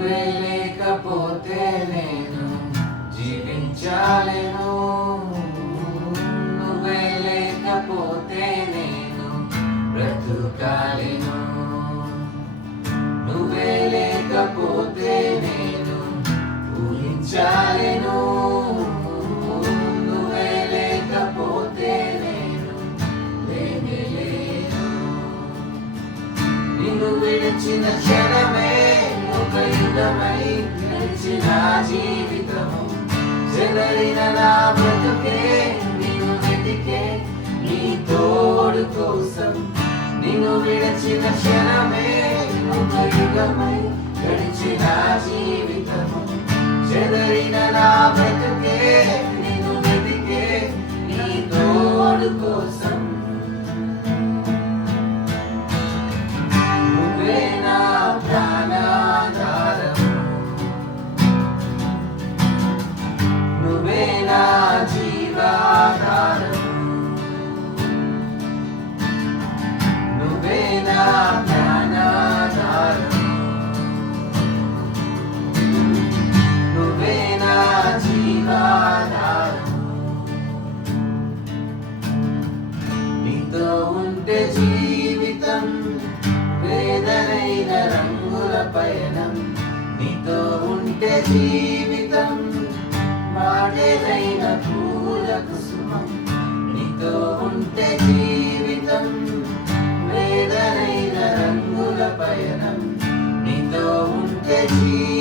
నువ్వే లేకపోతే నేను జీవించాలేను. నువ్వే లేకపోతే నేను బ్రతుకాలేను. నువ్వే లేకపోతే నేను ఊహించాలేను. నువ్వే లేకపోతే నేను లేనేలేను. నిన్ను విడిచిన క్షణమే ఒక యుగమై గడిచిన జీవితము. చెదరిన నా బ్రతుకే నిన్ను వెతికే నీ తోడు కోసం. నిన్ను విడిచిన క్షణమే ఒక యుగమై గడిచిన జీవితము. చెదరిన నా బ్రతుకే నిన్ను వెతికే నీ తోడు కోసం. నువ్వే నా ప్రాణాధారము. నువ్వే నా జీవాధారము. నువ్వే నా ప్రాణాధారము. నువ్వే నా జీవాధారము. నీతో ఉంటే జీవితం వేదనైన రంగుల పయనం. నీతో ఉంటే జీవితం మాటలైన పూల కుసుమం. నీతో ఉంటే జీవితం వేదనైన రంగుల పయనం. నీతో ఉంటే జీవితం